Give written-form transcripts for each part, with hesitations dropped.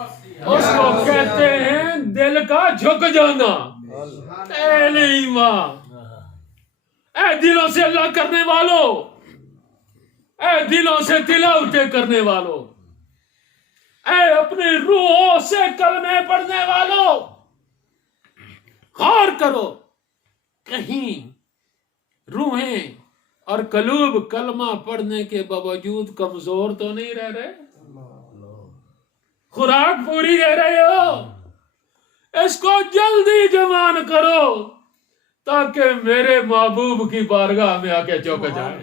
اس کو کہتے ہیں دل کا جھک جانا. اے ایمان، اے دلوں سے اللہ کرنے والوں، اے دلوں سے تلاوتیں کرنے والوں، اے اپنی روحوں سے کلمے پڑھنے والوں، غور کرو کہیں روحیں اور قلوب کلمہ پڑھنے کے باوجود کمزور تو نہیں رہ رہے؟ خوراک پوری دے رہے ہو؟ اس کو جلدی جوان کرو تاکہ میرے محبوب کی بارگاہ میں آ کے چوک جائے.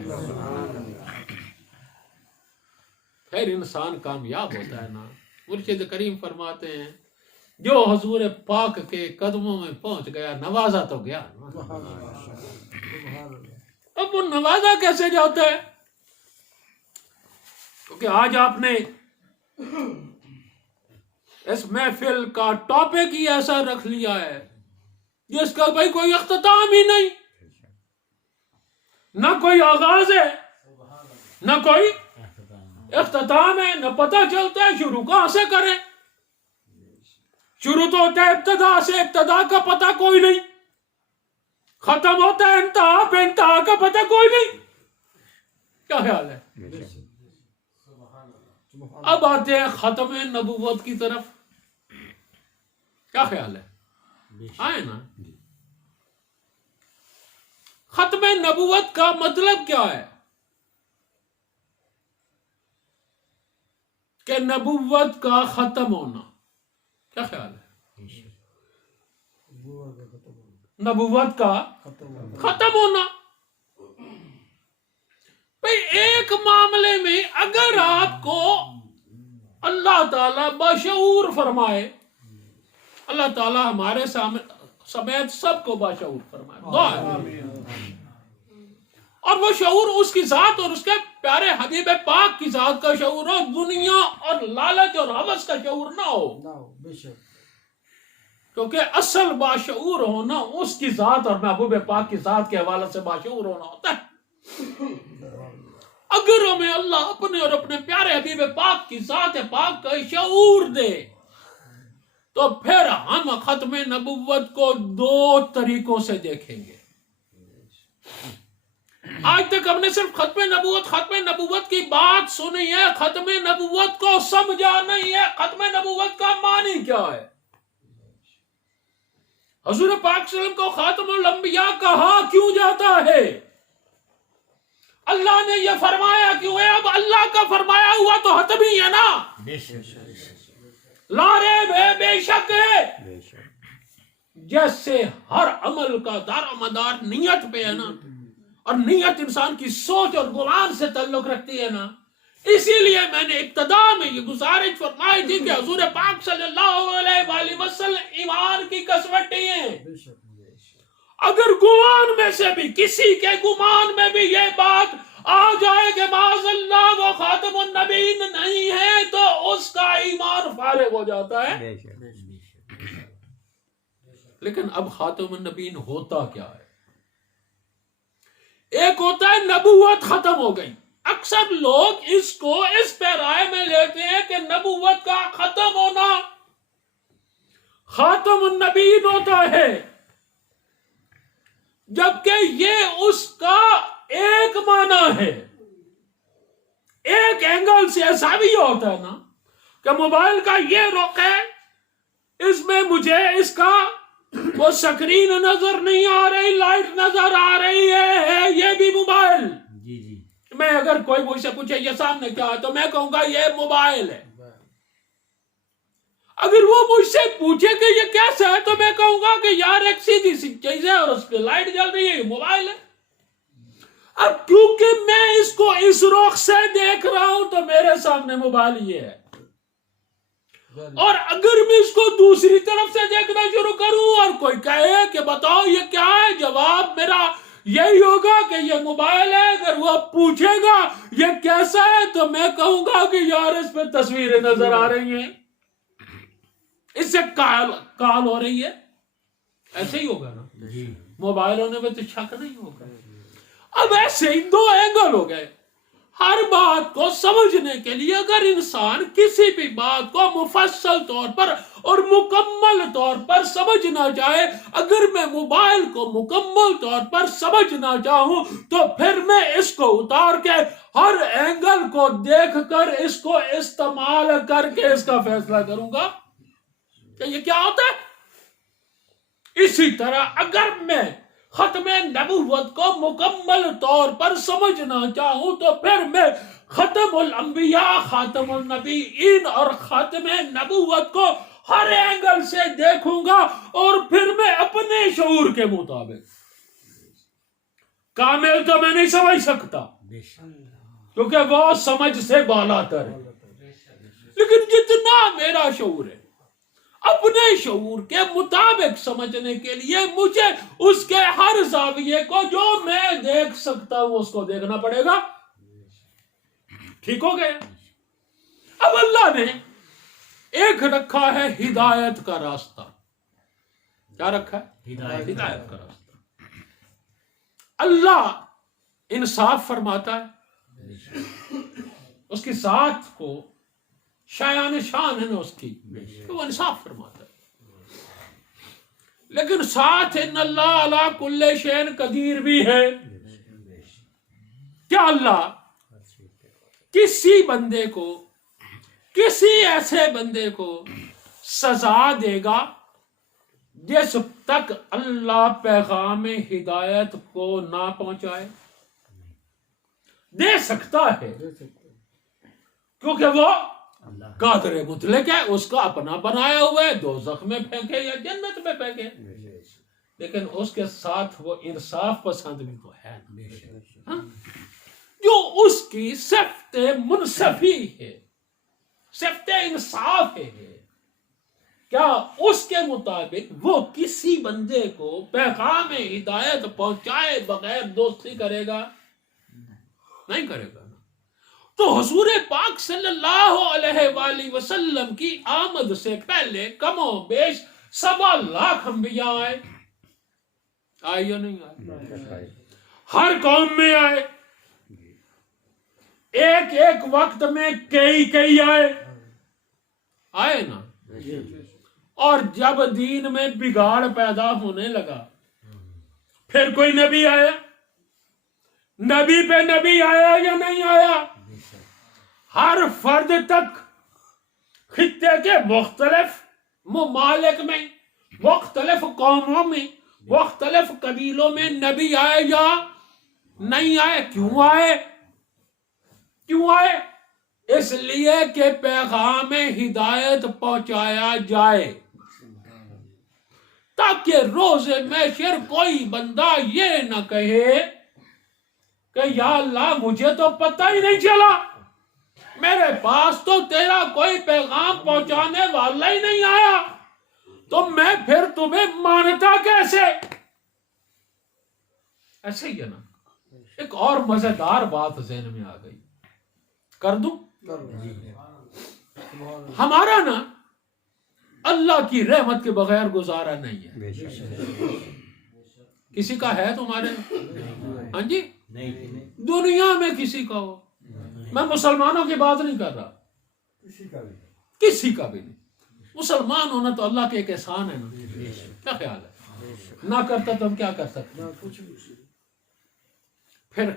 پھر انسان کامیاب ہوتا ہے نا. مرشد کریم فرماتے ہیں جو حضور پاک کے قدموں میں پہنچ گیا نوازا تو گیا. اب وہ نوازا کیسے جاتا ہے؟ کیونکہ آج آپ نے اس محفل کا ٹاپک ہی ایسا رکھ لیا ہے جس کا بھائی کوئی اختتام ہی نہیں، نہ کوئی آغاز ہے نہ کوئی اختتام ہے، نہ پتہ چلتا ہے شروع کہاں سے کریں. شروع تو ہوتا ہے ابتدا سے، ابتدا کا پتہ کوئی نہیں. ختم ہوتا ہے انتہا پہ، انتہا کا پتہ کوئی نہیں. کیا خیال ہے؟ اب آتے ہیں ختم نبوت کی طرف. کیا خیال ہے؟ آئے نا. ختم نبوت کا مطلب کیا ہے؟ کہ نبوت کا ختم ہونا. کیا خیال ہے؟ نبوت کا ختم ہونا. بھئی ایک معاملے میں اگر آپ کو اللہ تعالیٰ باشعور فرمائے، اللہ تعالیٰ ہمارے سمیت سب کو باشعور فرمائے، دعا ہے. اور وہ شعور اس کی ذات اور اس کے پیارے حبیب پاک کی ذات کا شعور ہو، دنیا اور لالچ اور ہوس کا شعور نہ ہو. کیونکہ اصل باشعور ہونا اس کی ذات اور محبوب پاک کی ذات کے حوالے سے باشعور ہونا ہوتا ہے. اگر ہمیں اللہ اپنے اور اپنے پیارے حبیب پاک کی ذات پاک کا شعور دے تو پھر ہم ختم نبوت کو دو طریقوں سے دیکھیں گے. آج تک ہم نے صرف ختم نبوت کی بات سنی ہے، ختم نبوت کو سمجھا نہیں ہے. ختم نبوت کا معنی کیا ہے؟ حضور پاک صلی اللہ علیہ وسلم کو خاتم الانبیاء کہا کیوں جاتا ہے؟ اللہ نے یہ فرمایا کیوں ہے؟ اب اللہ کا فرمایا ہوا تو حتمی ہے نا. لا ریب ہے، بے شک ہے. جیسے ہر عمل کا دار و مدار نیت پہ ہے نا، اور نیت انسان کی سوچ اور گمان سے تعلق رکھتی ہے نا، اسی لیے میں نے ابتدا میں یہ گزارش فرمائی تھی کہ حضور پاک صلی اللہ علیہ وآلہ وسلم ایمان کی کسوٹی ہیں. اگر گمان میں سے بھی کسی کے گمان میں بھی یہ بات آ جائے کہ معاذ اللہ وہ خاتم النبیین نہیں ہے تو اس کا ایمان فارغ ہو جاتا ہے. لیکن اب خاتم النبیین ہوتا کیا ہے؟ ایک ہوتا ہے نبوت ختم ہو گئی. اکثر لوگ اس کو اس پہ رائے میں لیتے ہیں کہ نبوت کا ختم ہونا خاتم النبیین ہوتا ہے، جبکہ یہ اس کا ایک معنی ہے. ایک اینگل سے ایسا بھی ہوتا ہے نا کہ موبائل کا یہ رخ ہے، اس میں مجھے اس کا وہ سکرین نظر نہیں آ رہی، لائٹ نظر آ رہی ہے یہ بھی موبائل. میں اگر کوئی مجھ سے پوچھے یہ سامنے کیا ہے تو میں کہوں گا یہ موبائل ہے. اگر وہ مجھ سے پوچھے کہ یہ کیسا ہے تو میں کہوں گا کہ یار ایک سیدھی سی چیز ہے اور اس پہ لائٹ جل رہی ہے، یہ موبائل ہے. اب کیونکہ میں اس کو اس رخ سے دیکھ رہا ہوں تو میرے سامنے موبائل یہ ہے. اور اگر میں اس کو دوسری طرف سے دیکھنا شروع کروں اور کوئی کہے کہ بتاؤ یہ کیا ہے، جواب میرا یہی ہوگا کہ یہ موبائل ہے. اگر وہ پوچھے گا یہ کیسا ہے تو میں کہوں گا کہ یار اس پہ تصویریں نظر آ رہی ہیں، اس سے کال ہو رہی ہے. ایسے ہی ہوگا نا، موبائل ہونے میں تو شک نہیں ہوگا. اب ایسے ہی دو اینگل ہو گئے. ہر بات کو سمجھنے کے لیے اگر انسان کسی بھی بات کو مفصل طور پر اور مکمل طور پر سمجھنا چاہے، اگر میں موبائل کو مکمل طور پر سمجھنا چاہوں تو پھر میں اس کو اتار کے ہر اینگل کو دیکھ کر اس کو استعمال کر کے اس کا فیصلہ کروں گا کہ یہ کیا ہوتا ہے۔ اسی طرح اگر میں ختم نبوت کو مکمل طور پر سمجھنا چاہوں تو پھر میں ختم الانبیاء، خاتم النبیین اور خاتم نبوت کو ہر اینگل سے دیکھوں گا، اور پھر میں اپنے شعور کے مطابق، کامل تو میں نہیں سمجھ سکتا کیونکہ وہ سمجھ سے بالا تر ہے، لیکن جتنا میرا شعور ہے اپنے شعور کے مطابق سمجھنے کے لیے مجھے اس کے ہر زاویے کو جو میں دیکھ سکتا ہوں اس کو دیکھنا پڑے گا۔ ٹھیک ہو گیا؟ اب اللہ نے ایک رکھا ہے ہدایت کا راستہ۔ کیا رکھا ہے؟ ہدایت کا راستہ۔ اللہ انصاف فرماتا ہے، اس کی ذات کو شایان شان ہے نا اس کی، تو وہ انصاف فرماتا ہے، لیکن ساتھ ان اللہ علی کل شیء قدیر بھی ہے۔ کیا اللہ کسی بندے کو، کسی ایسے بندے کو سزا دے گا جس تک اللہ پیغام ہدایت کو نہ پہنچائے؟ دے سکتا ہے، کیونکہ وہ قادر مطلق ہے، اس کا اپنا بنایا ہوا ہے، دوزخ میں پھینکے یا جنت میں پھینکے، لیکن اس کے ساتھ وہ انصاف پسند بھی تو ہے نا، جو اس کی صفت منصفی ہے، صفت انصاف ہے۔ کیا اس کے مطابق وہ کسی بندے کو پیغام ہدایت پہنچائے بغیر دوستی کرے گا؟ نہیں کرے گا۔ تو حضور پاک صلی اللہ علیہ وآلہ وسلم کی آمد سے پہلے کم و بیش 7 لاکھ انبیاء آئے یا نہیں آئے؟ ہر قوم میں آئے، ایک وقت میں کئی آئے نا۔ اور جب دین میں بگاڑ پیدا ہونے لگا پھر کوئی نبی آیا، نبی پہ نبی آیا یا نہیں آیا؟ ہر فرد تک خطے کے مختلف ممالک میں، مختلف قوموں میں، مختلف قبیلوں میں نبی آئے یا نہیں آئے؟ کیوں آئے؟ کیوں آئے؟ اس لیے کہ پیغام ہدایت پہنچایا جائے، تاکہ روز محشر کوئی بندہ یہ نہ کہے کہ یا اللہ مجھے تو پتہ ہی نہیں چلا، میرے پاس تو تیرا کوئی پیغام پہنچانے والا ہی نہیں آیا، تو میں پھر تمہیں مانتا کیسے؟ ایسے ہی ہے نا۔ ایک اور مزیدار بات ذہن میں آ گئی، کر دوں؟ ہمارا نا اللہ کی رحمت کے بغیر گزارا نہیں ہے۔ کسی کا ہے تمہارے؟ ہاں جی، دنیا میں کسی کا ہو، میں مسلمانوں کی بات نہیں کر رہا، کسی کا بھی نہیں۔ مسلمان ہونا تو اللہ کے ایک احسان ہے نا، کیا خیال ہے؟ نہ کرتا تو ہم کیا کر سکتے؟ پھر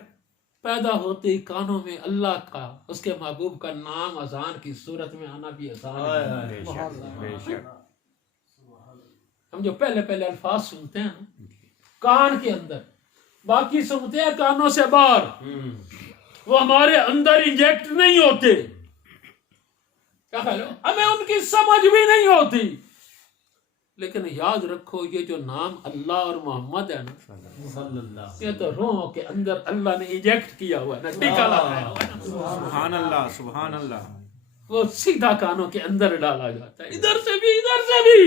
پیدا ہوتے ہی کانوں میں اللہ کا، اس کے محبوب کا نام اذان کی صورت میں آنا بھی آسان ہے۔ ہم جو پہلے الفاظ سنتے ہیں کان کے اندر، باقی سنتے ہیں کانوں سے باہر، وہ ہمارے اندر انجیکٹ نہیں ہوتے، کیا خیال ہے؟ ہمیں ان کی سمجھ بھی نہیں ہوتی، لیکن یاد رکھو یہ جو نام اللہ اور محمد ہے نا، یہ تو روحوں کے اندر اللہ نے انجیکٹ کیا ہوا ہے نا، ٹیکا لگایا ہوا ہے نا۔ سبحان اللہ، سبحان اللہ۔ وہ سیدھا کانوں کے اندر ڈالا جاتا ہے، ادھر سے بھی ادھر سے بھی،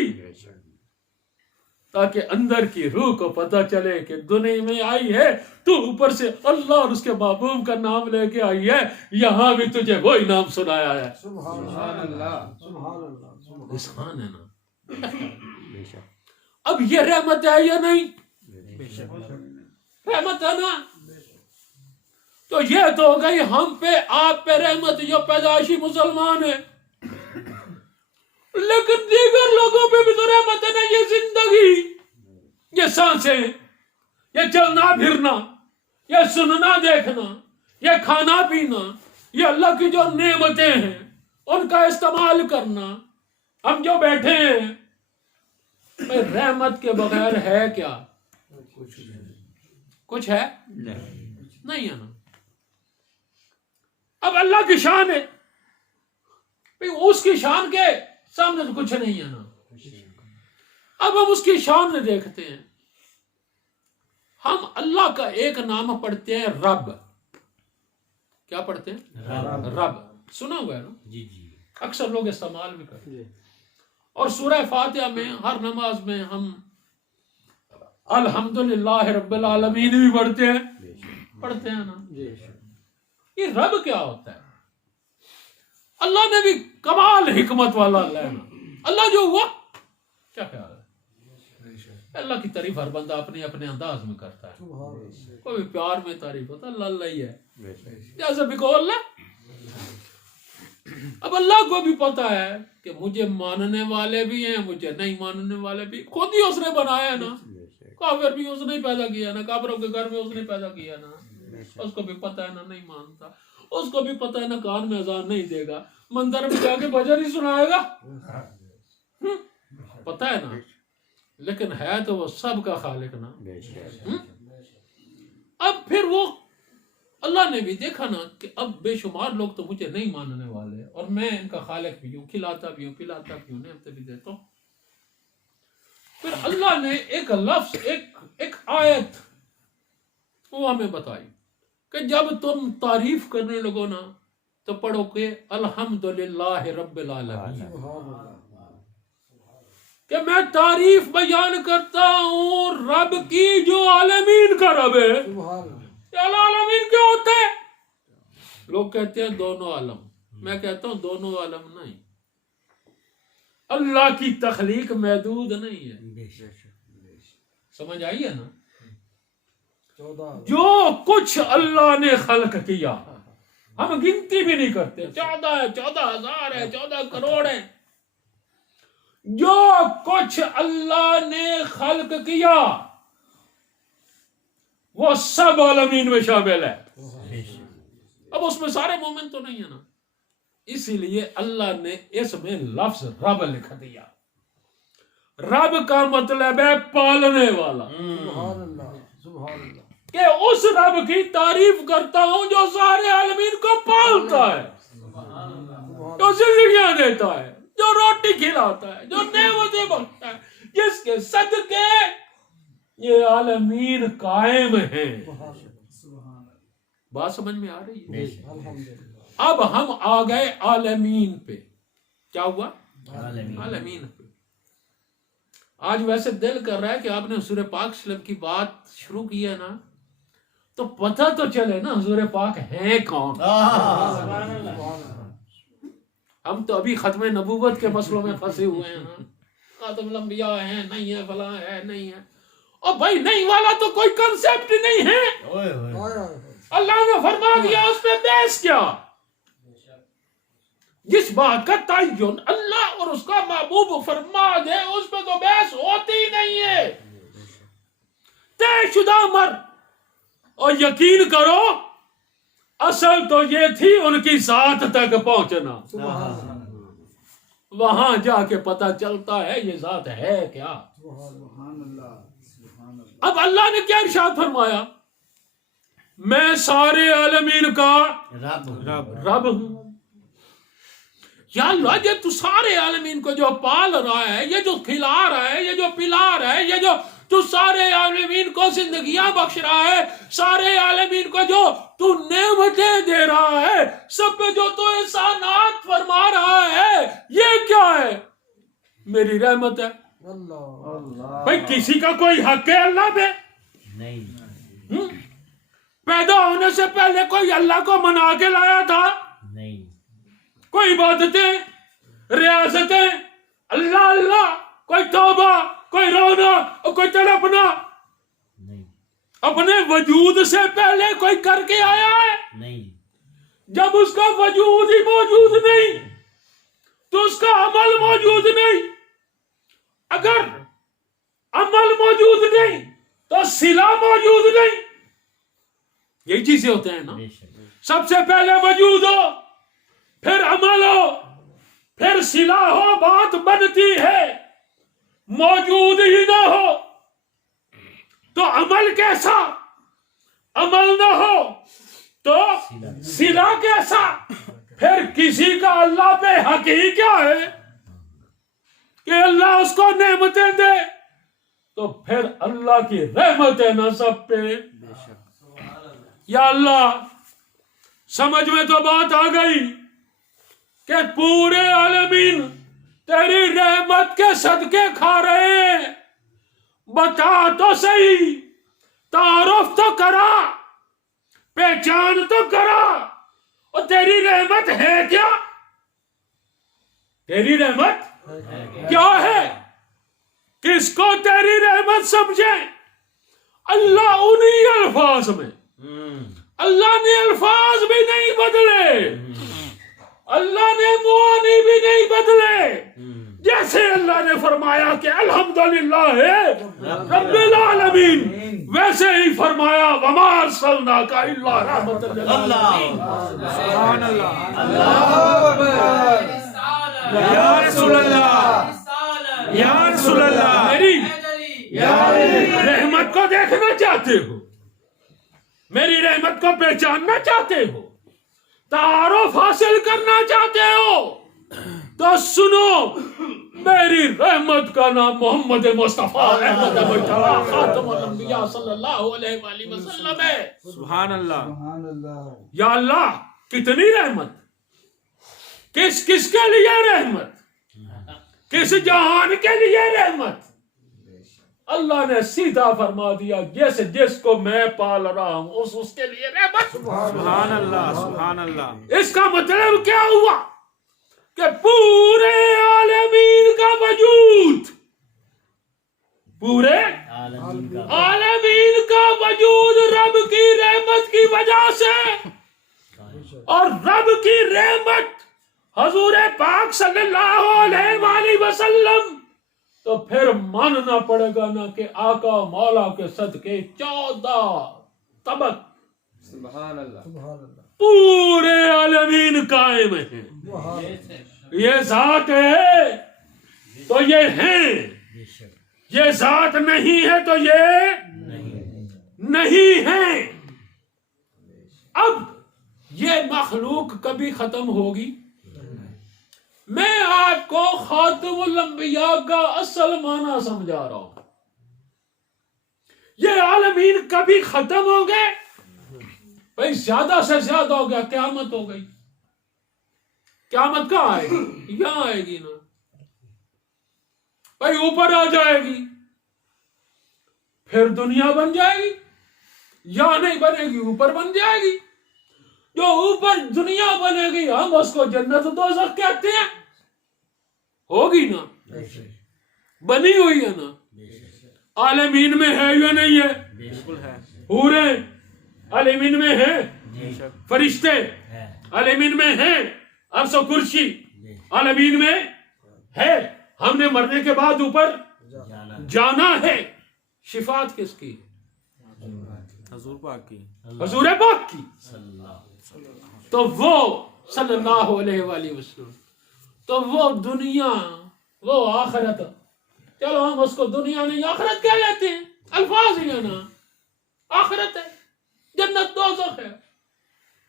تاکہ اندر کی روح کو پتہ چلے کہ دنیا میں آئی ہے تو اوپر سے اللہ اور اس کے محبوب کا نام لے کے آئی ہے، یہاں بھی تجھے وہی نام سنایا ہے۔ سبحان اللہ، احسان ہے نا۔ اب یہ رحمت ہے یا نہیں؟ رحمت ہے نا۔ تو یہ تو ہو گئی ہم پہ آپ پہ رحمت جو پیدائشی مسلمان ہے، لیکن دیگر لوگوں پہ بھی تو رحمت ہے نا، یہ زندگی، یہ سانسیں، یہ چلنا پھرنا، یہ سننا دیکھنا، یہ کھانا پینا، یہ اللہ کی جو نعمتیں ہیں ان کا استعمال کرنا، ہم جو بیٹھے ہیں، رحمت کے بغیر ہے کیا؟ کچھ ہے؟ نہیں ہے نا۔ اب اللہ کی شان ہے، اس کی شان کے سامنے تو کچھ نہیں ہے نا۔ اب ہم اس کی شان دیکھتے ہیں، ہم اللہ کا ایک نام پڑھتے ہیں رب۔ کیا پڑھتے ہیں؟ رب۔ سنا ہوا ہے نا؟ جی جی، اکثر لوگ استعمال بھی کرتے ہیں، اور سورہ فاتحہ میں ہر نماز میں ہم الحمدللہ رب العالمین بھی پڑھتے ہیں نا۔ یہ رب کیا ہوتا ہے؟ اللہ نے بھی کمال حکمت والا اللہ ہے نا۔ اللہ جو ہوا، کیا خیال ہے؟ اللہ کی تعریف ہر بندہ اپنے اپنے انداز میں کرتا ہے، کوئی پیار میں تعریف ہوتا ہے، اللہ اللہ ہی ہے، جیسے بھی کہو اللہ۔ اب اللہ کو بھی پتا ہے کہ مجھے ماننے والے بھی ہیں، مجھے نہیں ماننے والے بھی، خود ہی اس نے بنایا ہے نا، کافر بھی اس نے پیدا کیا نا، کافروں کے گھر میں اس نے پیدا کیا نا، اس کو بھی پتا ہے نا نہیں مانتا، اس کو بھی پتا ہے نا کان میں اذان نہیں دے گا، مندر میں جا کے بجر ہی سنائے گا، پتا ہے نا، لیکن ہے تو وہ سب کا خالق نا۔ اب پھر وہ اللہ نے بھی دیکھا نا کہ اب بے شمار لوگ تو مجھے نہیں ماننے والے، اور میں ان کا خالق بھی ہوں، کھلاتا بھی ہوں، پلاتا بھی ہوں، نعمتیں بھی دیتا ہوں۔ پھر اللہ نے ایک لفظ، ایک آیت وہ ہمیں بتائی کہ جب تم تعریف کرنے لگو نا تو پڑھو کہ الحمدللہ رب العالمین، کہ میں تعریف بیان کرتا ہوں رب کی جو عالمین کا رب ہے۔ العالمین کیا ہوتا ہے؟ لوگ کہتے ہیں دونوں عالم، میں کہتا ہوں دونوں عالم نہیں، اللہ کی تخلیق محدود نہیں ہے، سمجھ آئی ہے نا؟ جو کچھ اللہ نے خلق کیا ہم گنتی بھی نہیں کرتے، 14,000 ہے، 14 کروڑ ہے، جو کچھ اللہ نے خلق کیا وہ سب عالمین میں شامل ہے۔ اب اس میں سارے مومن تو نہیں ہے نا، اسی لیے اللہ نے اس میں لفظ رب لکھ دیا۔ رب کا مطلب ہے پالنے والا، کہ اس رب کی تعریف کرتا ہوں جو سارے عالمین کو پالتا ہے، جو زندگیاں دیتا ہے، جو روٹی کھلاتا ہے، جو نعمتیں بخشتا ہے، جس کے صدقے یہ عالمین قائم ہیں۔ بات سمجھ میں آ رہی ہے؟ اب ہم آ گئے عالمین پہ، کیا ہوا؟ عالمین پہ۔ آج ویسے دل کر رہا ہے کہ آپ نے حضور پاک صلی اللہ علیہ وسلم کی بات شروع کی ہے نا تو پتہ تو چلے نا حضور پاک ہیں کون۔ ہم تو ابھی ختم نبوت کے مسئلوں میں پھنسے ہوئے ہیں نا، خاتم الانبیاء ہیں، نہیں ہے، فلاں ہے، نہیں ہے، اور بھائی نہیں والا تو کوئی کنسیپٹ نہیں ہے۔ اللہ نے فرما دیا، اس پہ بحث کیا؟ جس بات کا تعین اللہ اور اس کا محبوب فرما دے اس پہ تو بحث ہوتی ہی نہیں ہے، طے شدہ امر۔ اور یقین کرو اصل تو یہ تھی ان کی ذات تک پہنچنا، وہاں جا کے پتہ چلتا ہے یہ ذات ہے کیا۔ اب اللہ نے کیا ارشاد فرمایا؟ میں سارے عالمین کا رب ہوں۔ یا اللہ یہ تو سارے عالمین کو جو پال رہا ہے، یہ جو کھلا رہا ہے، یہ جو پلا رہا ہے، یہ جو تو سارے عالمین کو زندگیاں بخش رہا ہے، سارے عالمین کو جو تو نعمتیں دے رہا ہے، سب پہ جو تو احسانات فرما رہا ہے، یہ کیا ہے؟ میری رحمت ہے۔ بھائی کسی کا کوئی حق ہے اللہ پہ؟ نہیں۔ پیدا ہونے سے پہلے کوئی اللہ کو منا کے لایا تھا؟ نہیں۔ کوئی عبادتیں، ریاستیں، اللہ اللہ، کوئی توبہ، کوئی رونا اور کوئی تڑپنا؟ نہیں۔ اپنے وجود سے پہلے کوئی کر کے آیا ہے؟ نہیں. جب اس کا وجود ہی موجود نہیں تو اس کا عمل موجود نہیں. اگر عمل موجود نہیں تو صلہ موجود نہیں. یہی چیزیں ہوتے ہیں نا. بے شک. سب سے پہلے وجود ہو، پھر عمل ہو، پھر صلہ ہو، بات بنتی ہے. موجود ہی نہ ہو تو عمل کیسا؟ عمل نہ ہو تو صلہ کیسا؟ پھر کسی کا اللہ پہ حق ہی کیا ہے کہ اللہ اس کو نعمتیں دے؟ تو پھر اللہ کی رحمت ہے نا سب پہ. یا اللہ سمجھ میں تو بات آ گئی کہ پورے عالمین تیری رحمت کے صدقے کھا رہے ہیں. بتا تو صحیح، تعارف تو کرا، پہچان تو کرا، اور تیری رحمت ہے کیا؟ تیری رحمت کیا ہے؟ کس کو تیری رحمت سمجھے؟ اللہ انہی الفاظ میں، اللہ نے الفاظ بھی نہیں بدلے، اللہ نے معانی بھی نہیں بدلے. جیسے اللہ نے فرمایا کہ الحمدللہ رب العالمین، ویسے ہی فرمایا وما ارسلناک الا رحمۃ للعالمین. سبحان اللہ. یا رسول اللہ، یا رسول اللہ. میری رحمت کو دیکھنا چاہتے ہو، میری رحمت کو پہچاننا چاہتے ہو، تعارف حاصل کرنا چاہتے ہو تو سنو، میری رحمت کا نام محمد مصطفیٰ احمد مجتبیٰ خاتم الانبیاء صلی اللہ علیہ وآلہ وسلم ہے. سبحان اللہ. یا اللہ کتنی رحمت، کس کس کے لیے رحمت، کس جہان کے لیے رحمت. اللہ نے سیدھا فرما دیا جیسے جس کو میں پال رہا ہوں اس کے لیے رحمت. سبحان اللہ. سبحان اللہ. اس کا مطلب کیا ہوا کہ پورے عالمین کا وجود، پورے عالمین کا وجود رب کی رحمت کی وجہ سے، اور رب کی رحمت حضور پاک صلی اللہ علیہ وآلہ وسلم، تو پھر ماننا پڑے گا نا کہ آقا مولا کے صدقے 14 طبق سبحان اللہ. پورے عالمین قائم ہیں. یہ ذات ہے تو یہ ہیں، یہ ذات نہیں ہے تو یہ نہیں ہے. اب یہ مخلوق کبھی ختم ہوگی؟ میں آپ کو خاتم الانبیاء کا اصل معنی سمجھا رہا ہوں. یہ عالمین کبھی ختم ہو گئے؟ بھائی زیادہ سے زیادہ ہو گیا قیامت ہو گئی. قیامت کہاں آئے گی؟ یہاں آئے گی نا. بھائی اوپر آ جائے گی، پھر دنیا بن جائے گی. یہاں نہیں بنے گی، اوپر بن جائے گی. جو اوپر دنیا بنے گی ہم اس کو جنت دوزخ کہتے ہیں. ہوگی نا، بنی ہوئی ہے نا. عالمین میں ہے یا نہیں ہے؟ بالکل ہے. پورے عالمین میں ہے. فرشتے عالمین میں ہیں. عرش و کرسی عالمین میں ہے. ہم نے مرنے کے بعد اوپر جانا ہے. شفاعت کس کی؟ حضور پاک کی. حضور پاک کی. تو وہ صلی اللہ علیہ وآلہ وسلم، تو وہ دنیا، وہ آخرت، چلو ہم اس کو دنیا نہیں آخرت کہہ لیتے ہیں، الفاظ ہی ہے نا. آخرت ہے، جنت دوزخ ہے.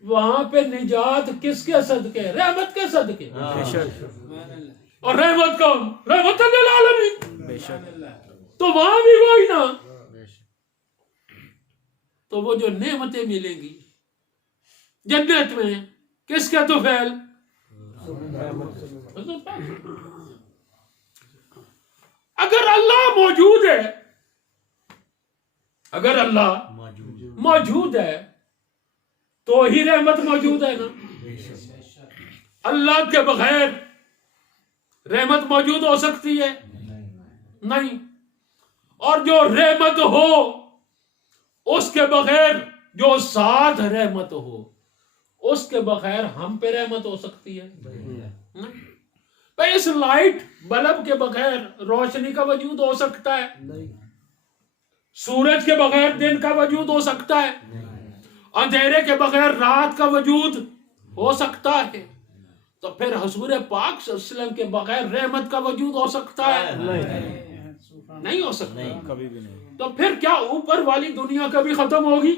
وہاں پہ نجات کس کے صدقے؟ رحمت کے صدقے. بے شک. اور رحمت کون؟ رحمت للعالمین. بے شک. تو وہاں بھی وہی نا. تو وہ جو نعمتیں ملیں گی جنت میں کس کا تو فعل؟ اگر اللہ موجود ہے، اگر اللہ موجود ہے تو ہی رحمت موجود ہے نا. اللہ کے بغیر رحمت موجود ہو سکتی ہے؟ نہیں. اور جو رحمت ہو اس کے بغیر جو ساتھ رحمت ہو، اس کے بغیر ہم پہ رحمت ہو سکتی ہے؟ نہیں۔ بھائی اس لائٹ بلب کے بغیر روشنی کا وجود ہو سکتا ہے؟ سورج کے بغیر دن کا وجود ہو سکتا ہے؟ اندھیرے کے بغیر رات کا وجود ہو سکتا ہے؟ تو پھر حضور پاک صلی اللہ علیہ وسلم کے بغیر رحمت کا وجود ہو سکتا ہے؟ نہیں ہو سکتا، کبھی بھی نہیں۔ تو پھر کیا اوپر والی دنیا کبھی ختم ہوگی؟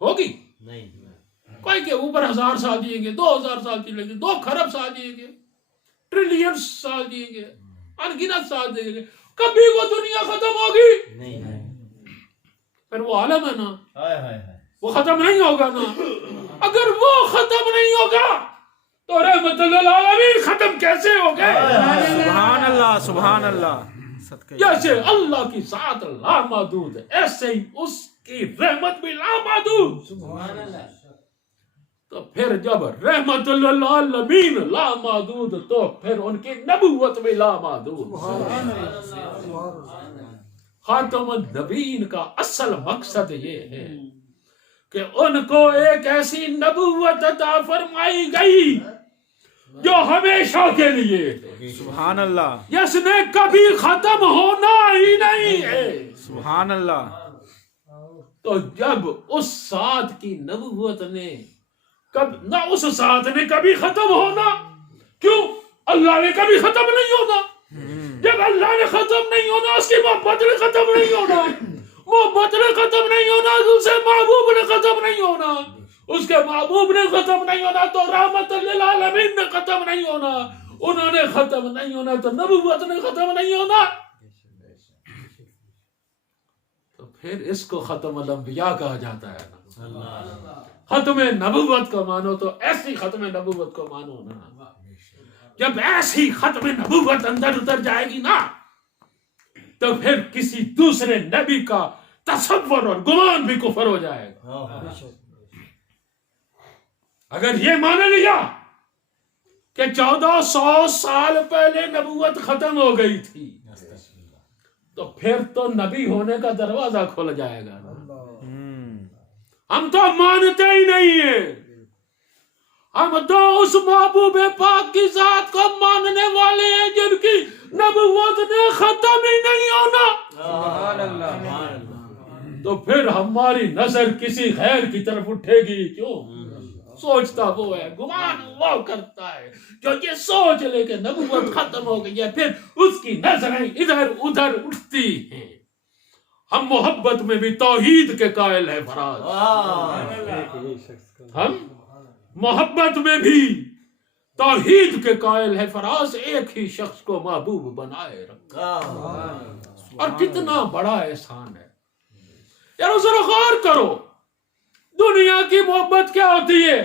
ہوگی؟ کوئی کہ اوپر 1000 سال جیئیں گے، 2000 سال جیئیں گے، 2 خرب سال جیئیں گے، ٹریلین سال جیئیں گے، انگنت سال جیئیں گے، کبھی وہ دنیا ختم ہوگی؟ پھر وہ عالم ہے نا، وہ ختم نہیں ہوگا نا۔ اگر وہ ختم نہیں ہوگا تو رحمت للعالمین ختم کیسے ہو گئے؟ سبحان اللہ، سبحان اللہ، صدقے جیسے اللہ کی ذات لامحدود ہے، ایسے ہی اس کی رحمت بھی لامحدود۔ تو پھر جب رحمت للعالمین لامحدود تو پھر ان کی نبوت بھی لامحدود۔ خاتم النبیین کا اصل مقصد یہ ہے کہ ان کو ایک ایسی نبوت عطا فرمائی گئی جو ہمیشہ کے لیے ہے، سبحان اللہ، جس نے کبھی ختم ہونا ہی نہیں ہے۔ سبحان اللہ۔ تو جب اس ذات کی نبوت نے نہ اس ذات نے کبھی ختم ہونا، کیوں؟ اللہ نے کبھی ختم نہیں ہونا۔ جب اللہ نے ختم نہیں ہونا، اس کی محبت نے ختم نہیں ہونا، محبت نے ختم نہیں ہونا، اس سے محبوب نے ختم نہیں ہونا، اس کے محبوب نے ختم نہیں ہونا تو رحمت للعالمین نے ختم نہیں ہونا، انہوں نے ختم نہیں ہونا تو نبوت نے ختم نہیں ہونا۔ تو پھر اس کو ختم الانبیاء کہا جاتا ہے نا۔ ختم نبوت کو مانو تو ایسی ختم نبوت کو مانو نا، جب ایسی ختم نبوت اندر اتر جائے گی نا تو پھر کسی دوسرے نبی کا تصور اور گمان بھی کفر ہو جائے گا۔ اگر یہ مان لیا کہ 1400 سال پہلے نبوت ختم ہو گئی تھی تو پھر تو نبی ہونے کا دروازہ کھل جائے گا۔ ہم تو مانتے ہی نہیں ہیں، ہم تو اس محبوب پاک کی ذات کو ماننے والے ہیں جن کی نبوت نے ختم ہی نہیں ہونا۔ تو پھر ہماری نظر کسی غیر کی طرف اٹھے گی کیوں؟ سوچتا وہ ہے، گمان وہ کرتا ہے جو یہ سوچ لے کہ نبوت ختم ہو گئی ہے، پھر اس کی نظریں ادھر ادھر اٹھتی ہیں۔ ہم محبت میں بھی توحید کے قائل ہیں فراز، ہم محبت میں بھی توحید کے قائل ہے فراز، ایک ہی شخص کو محبوب بنائے رکھا، اور کتنا بڑا احسان ہے یار۔ ذرا غور کرو، دنیا کی محبت کیا ہوتی ہے؟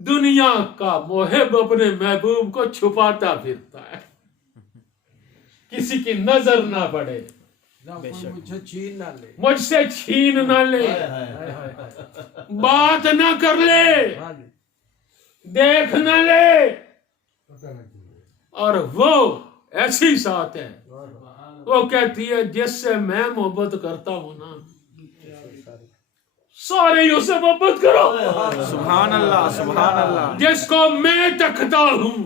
دنیا کا محب اپنے محبوب کو چھپاتا پھرتا ہے، کسی کی نظر نہ پڑے، مجھ سے چھین نہ لے، بات نہ کر لے، دیکھ نہ لے، اور وہ ایسی ذات ہے، وہ کہتی ہے جس سے میں محبت کرتا ہوں نا سارے ہی اسے محبت کرو۔ سبحان اللہ، سبحان اللہ۔ جس کو میں تکتا ہوں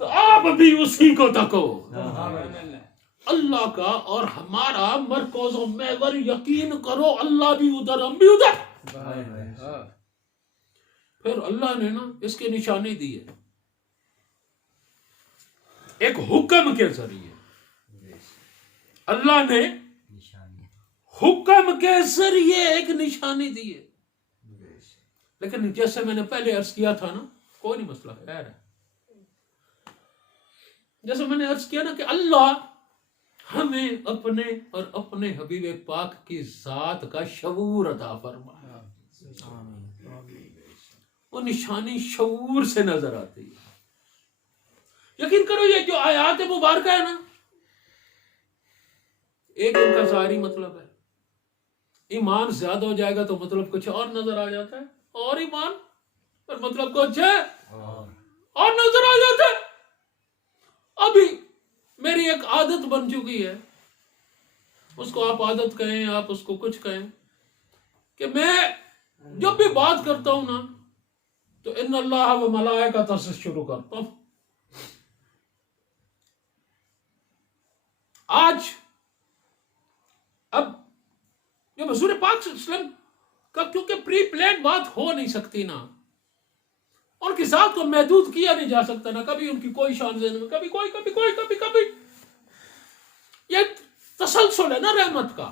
تو آپ بھی اسی کو تکو۔ اللہ کا اور ہمارا مرکز و محور یقین کرو، اللہ بھی ادھر ہم بھی ادھر۔ پھر اللہ نے نا اس کی نشانی دی ہے ایک حکم کے ذریعے، اللہ نے حکم کے ذریعے ایک نشانی دی ہے۔ لیکن جیسے میں نے پہلے عرض کیا تھا نا، کوئی نہیں مسئلہ خیر ہے، جیسے میں نے عرض کیا نا کہ اللہ ہمیں اپنے اور اپنے حبیب پاک کی ذات کا شعور عطا فرمایا، وہ نشانی شعور سے نظر آتی ہے۔ یقین کرو یہ جو آیات مبارکہ ہے نا، ایک ان کا ظاہری مطلب ہے، ایمان زیادہ ہو جائے گا تو مطلب کچھ اور نظر آ جاتا ہے، اور ایمان پر مطلب کچھ ہے اور نظر آ جاتا ہے۔ ابھی میری ایک عادت بن چکی ہے اس کو آپ عادت کہیں، آپ اس کو کچھ کہیں، کہ میں جب بھی بات کرتا ہوں نا تو ان اللہ و ملائکہ سے شروع کرتا ہوں. آج اب جب حضور پاک صلی اللہ علیہ وسلم کا کیونکہ پری پلان بات ہو نہیں سکتی نا، ان کی ذات کو محدود کیا نہیں جا سکتا نا، کبھی ان کی کوئی شان ذہن میں، کبھی کوئی، کبھی کوئی، کبھی کبھی. یہ تسلسل ہے نا رحمت کا.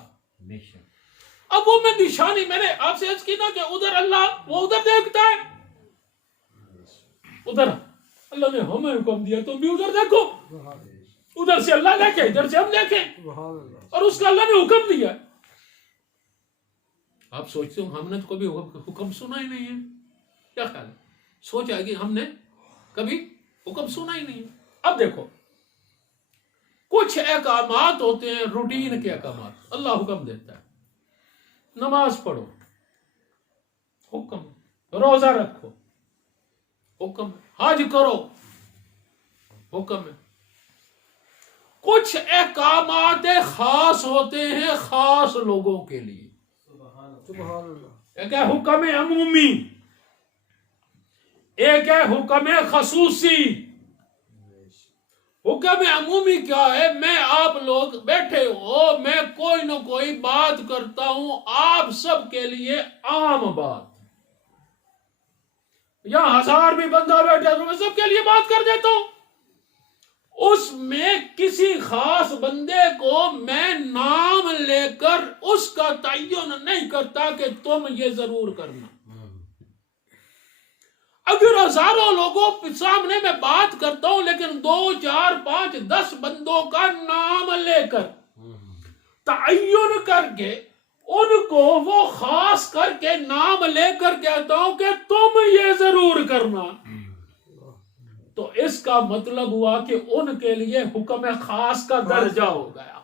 اب وہ میں نشانی میں نے آپ سے عرض کی نا کہ ادھر اللہ وہ ادھر دیکھتا ہے، ادھر اللہ نے ہمیں حکم دیا تم بھی ادھر دیکھو، ادھر سے اللہ دیکھے ادھر سے ہم دیکھیں، اور اس کا اللہ نے حکم دیا. آپ سوچتے ہو ہم نے تو کبھی حکم سنا ہی نہیں ہے، کیا خیال ہے؟ سوچ آئے گی ہم نے کبھی حکم سنا ہی نہیں ہے. اب دیکھو کچھ احکامات ہوتے ہیں روٹین کے احکامات، اللہ حکم دیتا ہے نماز پڑھو، حکم، روزہ رکھو، حکم، حج کرو، حکم ہے. کچھ احکامات خاص ہوتے ہیں خاص لوگوں کے لیے، ایک ہے حکم عمومی، ایک ہے حکم خصوصی. حکم عمومی کیا ہے؟ میں آپ لوگ بیٹھے ہو، میں کوئی نہ کوئی بات کرتا ہوں آپ سب کے لیے عام بات. یہاں 1000 بھی بندہ بیٹھا تو میں سب کے لیے بات کر دیتا ہوں. اس میں کسی خاص بندے کو میں نام لے کر اس کا تعین نہیں کرتا کہ تم یہ ضرور کرنا. اگر ہزاروں لوگوں کے سامنے میں بات کرتا ہوں لیکن 2 4 5 10 بندوں کا نام لے کر تعین کر کے ان کو وہ خاص کر کے نام لے کر کہتا ہوں کہ تم یہ ضرور کرنا، تو اس کا مطلب ہوا کہ ان کے لیے حکم خاص کا درجہ ہو گیا.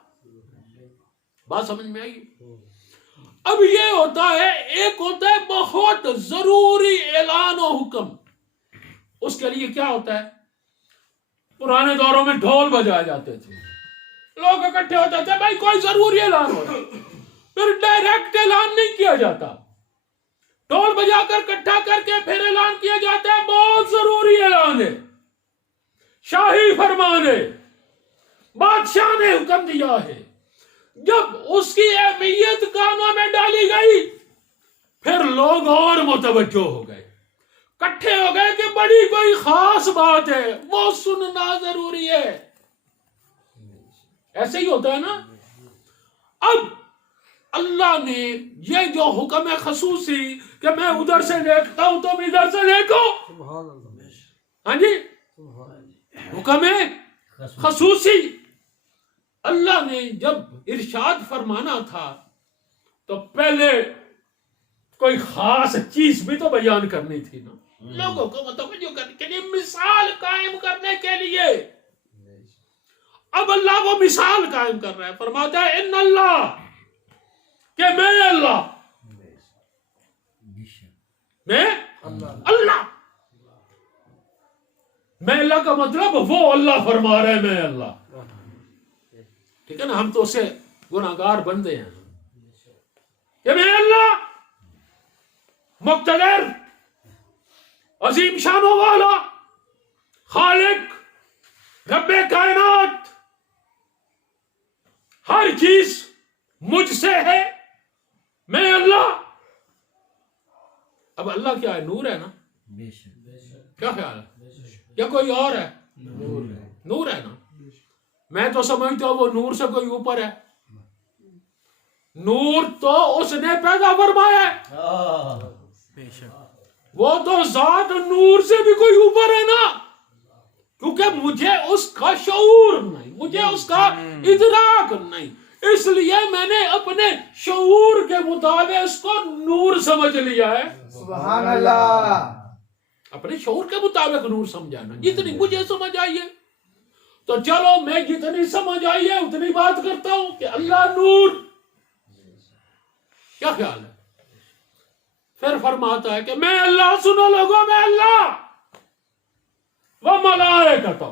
بات سمجھ میں آئی؟ اب یہ ہوتا ہے، ایک ہوتا ہے بہت ضروری اعلان و حکم. اس کے لیے کیا ہوتا ہے؟ پرانے دوروں میں ڈھول بجائے جاتے تھے، لوگ اکٹھے ہوتے تھے، بھائی کوئی ضروری اعلان ہو، پھر ڈائریکٹ اعلان نہیں کیا جاتا، ڈھول بجا کر اکٹھا کر کے پھر اعلان کیا جاتا ہے بہت ضروری اعلان ہے، شاہی فرمان ہے، بادشاہ نے حکم دیا ہے. جب اس کی اہمیت کانوں میں ڈالی گئی پھر لوگ اور متوجہ ہو گئے، کٹھے ہو گئے کہ بڑی کوئی خاص بات ہے، وہ سننا ضروری ہے. ایسے ہی ہوتا ہے نا. اب اللہ نے یہ جو حکم ہے خصوصی کہ میں ادھر سے دیکھتا ہوں تم ادھر سے دیکھو، ہاں جی، حکم ہے خصوصی. اللہ نے جب ارشاد فرمانا تھا تو پہلے کوئی خاص چیز بھی تو بیان کرنی تھی نا، لوگوں کو متوجہ کرنے کے لیے، مثال قائم کرنے کے لیے. اب اللہ وہ مثال قائم کر رہا ہے، فرماتا ہے ان اللہ، کہ میں اللہ، میں اللہ، میں اللہ کا مطلب وہ اللہ فرما رہے ہیں میں اللہ. ٹھیک ہے نا، ہم تو اسے گناہگار بندے ہیں کہ میں اللہ مقتدر عظیم شانوں والا خالق رب کائنات، ہر چیز مجھ سے ہے، میں اللہ. اب اللہ کیا ہے؟ نور ہے نا. کیا خیال ہے؟ یا کوئی اور ہے؟ نور ہے نا. میں تو سمجھتا ہوں وہ نور سے کوئی اوپر ہے. نور تو اس نے پیدا فرمایا ہے، وہ تو ذات نور سے بھی کوئی اوپر ہے نا، کیونکہ مجھے اس کا شعور نہیں، مجھے اس کا ادراک نہیں، اس لیے میں نے اپنے شعور کے مطابق اس کو نور سمجھ لیا ہے. سبحان اللہ. اپنے شعور کے مطابق نور سمجھانا، جتنی مجھے سمجھ آئی ہے تو چلو میں جتنی سمجھ آئی ہے اتنی بات کرتا ہوں کہ اللہ نور. کیا خیال ہے؟ پھر فرماتا ہے کہ میں اللہ، سنو لوگوں، میں اللہ وہ ملائکۃ،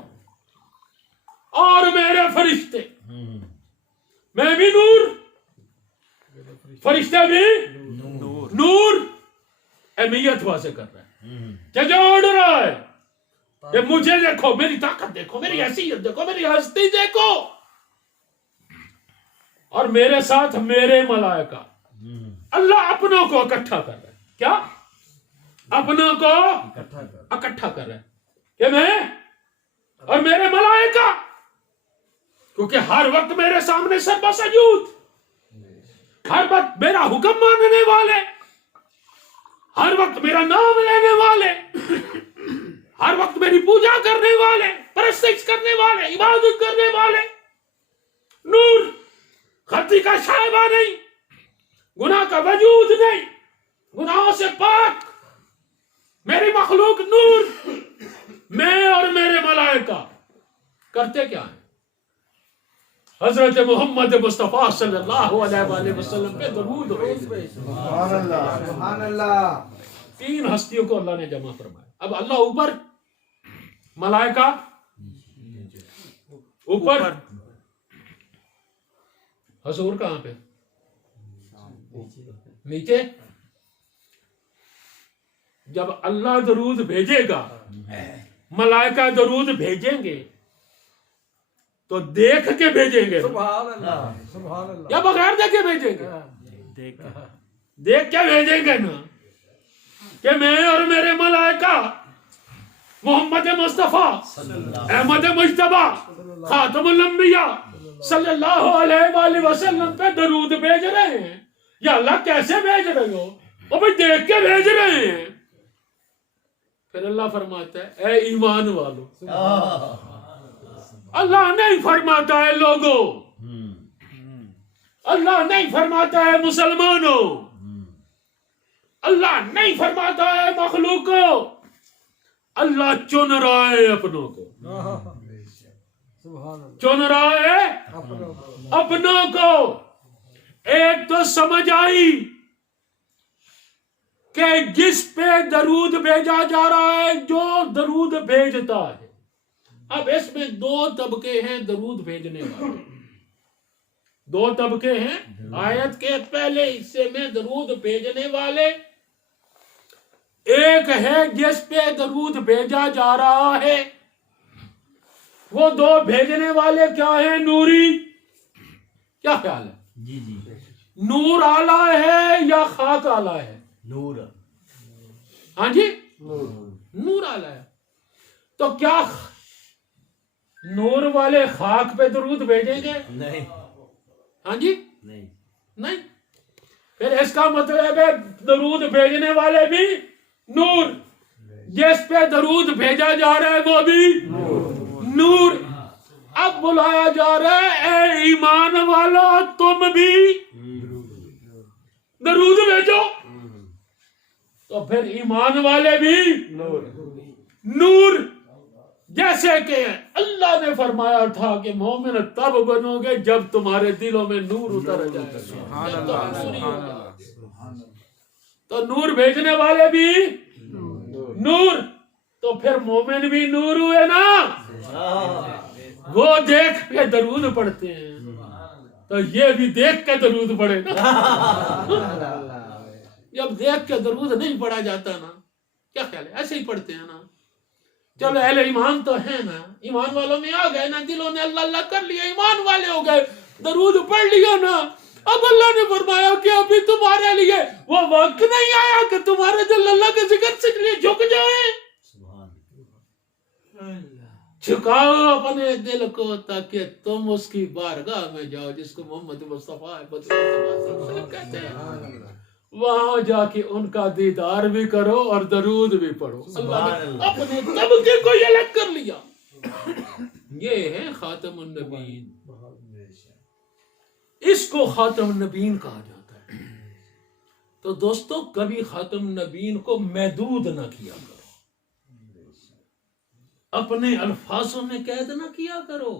اور میرے فرشتے، میں بھی نور فرشتے بھی نور اہمیت واضح کر رہا ہے کہ جو اڑ رہا ہے کہ مجھے دیکھو، میری طاقت دیکھو، میری حیثیت دیکھو، میری ہستی دیکھو، اور میرے ساتھ میرے ملائکہ. اللہ اپنوں کو اکٹھا کر رہا ہے. کیا؟ اپنوں کو اکٹھا کر رہا ہے کہ میں اور میرے ملائکہ، کیونکہ ہر وقت میرے سامنے سر بسجود، ہر وقت میرا حکم ماننے والے، ہر وقت میرا نام لینے والے، ہر وقت میری پوجا کرنے والے، پرستش کرنے والے، عبادت کرنے والے. نور، خطی کا شائبہ نہیں، گناہ کا وجود نہیں، گناہوں سے پاک میری مخلوق نور. میں اور میرے ملائکہ کرتے کیا ہیں؟ حضرت محمد مصطفیٰ صلی اللہ علیہ وآلہ وسلم پہ درود ہو. سبحان اللہ سبحان اللہ. تین ہستیوں کو اللہ نے جمع فرمایا. اب اللہ اوپر، ملائکہ اوپر، حضور کہاں پہ؟ نیچے. جب اللہ درود بھیجے گا، ملائکہ درود بھیجیں گے تو دیکھ کے بھیجیں گے سبحان اللہ سبحان اللہ. یا بغیر دیکھے بھیجیں گے؟ دیکھ کے بھیجیں گے نا، کہ میں اور میرے ملائکہ محمد مصطفیٰ احمد مجتبیٰ خاتم الانبیاء صلی اللہ علیہ وآلہ وسلم پہ درود بھیج رہے ہیں. یا اللہ کیسے بھیج رہے ہو؟ وہ بھی دیکھ کے بھیج رہے ہیں. پھر اللہ فرماتا ہے اے ایمان والو. اللہ نہیں فرماتا ہے لوگوں، اللہ نہیں فرماتا ہے مسلمانوں، اللہ نہیں فرماتا ہے مخلوقوں. اللہ چن رہا ہے اپنوں کو، چن رہا ہے اپنوں کو. ایک تو سمجھ آئی کہ جس پہ درود بھیجا جا رہا ہے، جو درود بھیجتا ہے. اب اس میں دو طبقے ہیں درود بھیجنے والے، دو طبقے ہیں. آیت کے پہلے حصے میں درود بھیجنے والے، ایک ہے جس پہ درود بھیجا جا رہا ہے. وہ دو بھیجنے والے کیا ہیں؟ نوری. کیا خیال ہے؟ نور اعلیٰ ہے یا خاک اعلیٰ ہے؟ نور. ہاں جی، نور اعلیٰ ہے. تو کیا نور والے خاک پہ درود بھیجیں گے؟ نہیں ہاں جی، نہیں. نہیں. پھر اس کا مطلب ہے درود بھیجنے والے بھی نور، جس پہ درود بھیجا جا رہا ہے وہ بھی نور. اب بلایا جا رہا ہے اے ایمان والا تم بھی درود بھیجو. تو پھر ایمان والے بھی نور. جیسے کہ اللہ نے فرمایا تھا کہ مومن تب بنو گے جب تمہارے دلوں میں نور اتر جائے. سبحان اللہ سبحان اللہ. تو نور بھیجنے والے بھی نور. تو پھر مومن بھی نور ہوئے نا. وہ دیکھ کے درود پڑھتے ہیں تو یہ بھی دیکھ کے درود پڑھے نا. جب دیکھ کے درود نہیں پڑھا جاتا نا، کیا خیال ہے؟ ایسے ہی پڑھتے ہیں نا. چلو اہل ایمان تو ہے نا، ایمان والوں میں آ گئے نا، دلوں نے اللہ اللہ کر لیا، ایمان والے ہو گئے، درود پڑھ لیا نا. اب اللہ نے فرمایا کہ ابھی تمہارے لیے وہ وقت نہیں آیا کہ تمہارے دل اللہ کے ذکر سے لیے جھک جائیں. جھکاؤ اپنے دل کو تاکہ تم اس کی بارگاہ میں جاؤ جس کو محمد مصطفیٰ کہتے ہیں. وہاں جا کے ان کا دیدار بھی کرو اور درود بھی پڑھو. اللہ نے اپنے طبقے کو یہ الگ کر لیا. یہ ہے خاتم النبیین. اس کو خاتم النبیین کہا جاتا ہے. تو دوستو کبھی خاتم النبیین کو محدود نہ کیا کرو، اپنے الفاظوں میں قید نہ کیا کرو.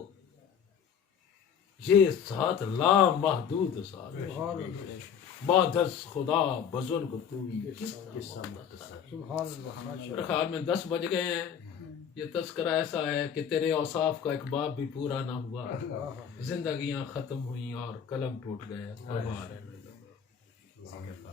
یہ ذات لا محدود ذات ہے. بادس خدا بزرگ توئی کس میرے خیال میں 10 بج گئے ہیں. یہ تذکرہ ایسا ہے کہ تیرے اوصاف کا ایک باب بھی پورا نہ ہوا، زندگیاں ختم ہوئیں اور قلم ٹوٹ گئے. اللہ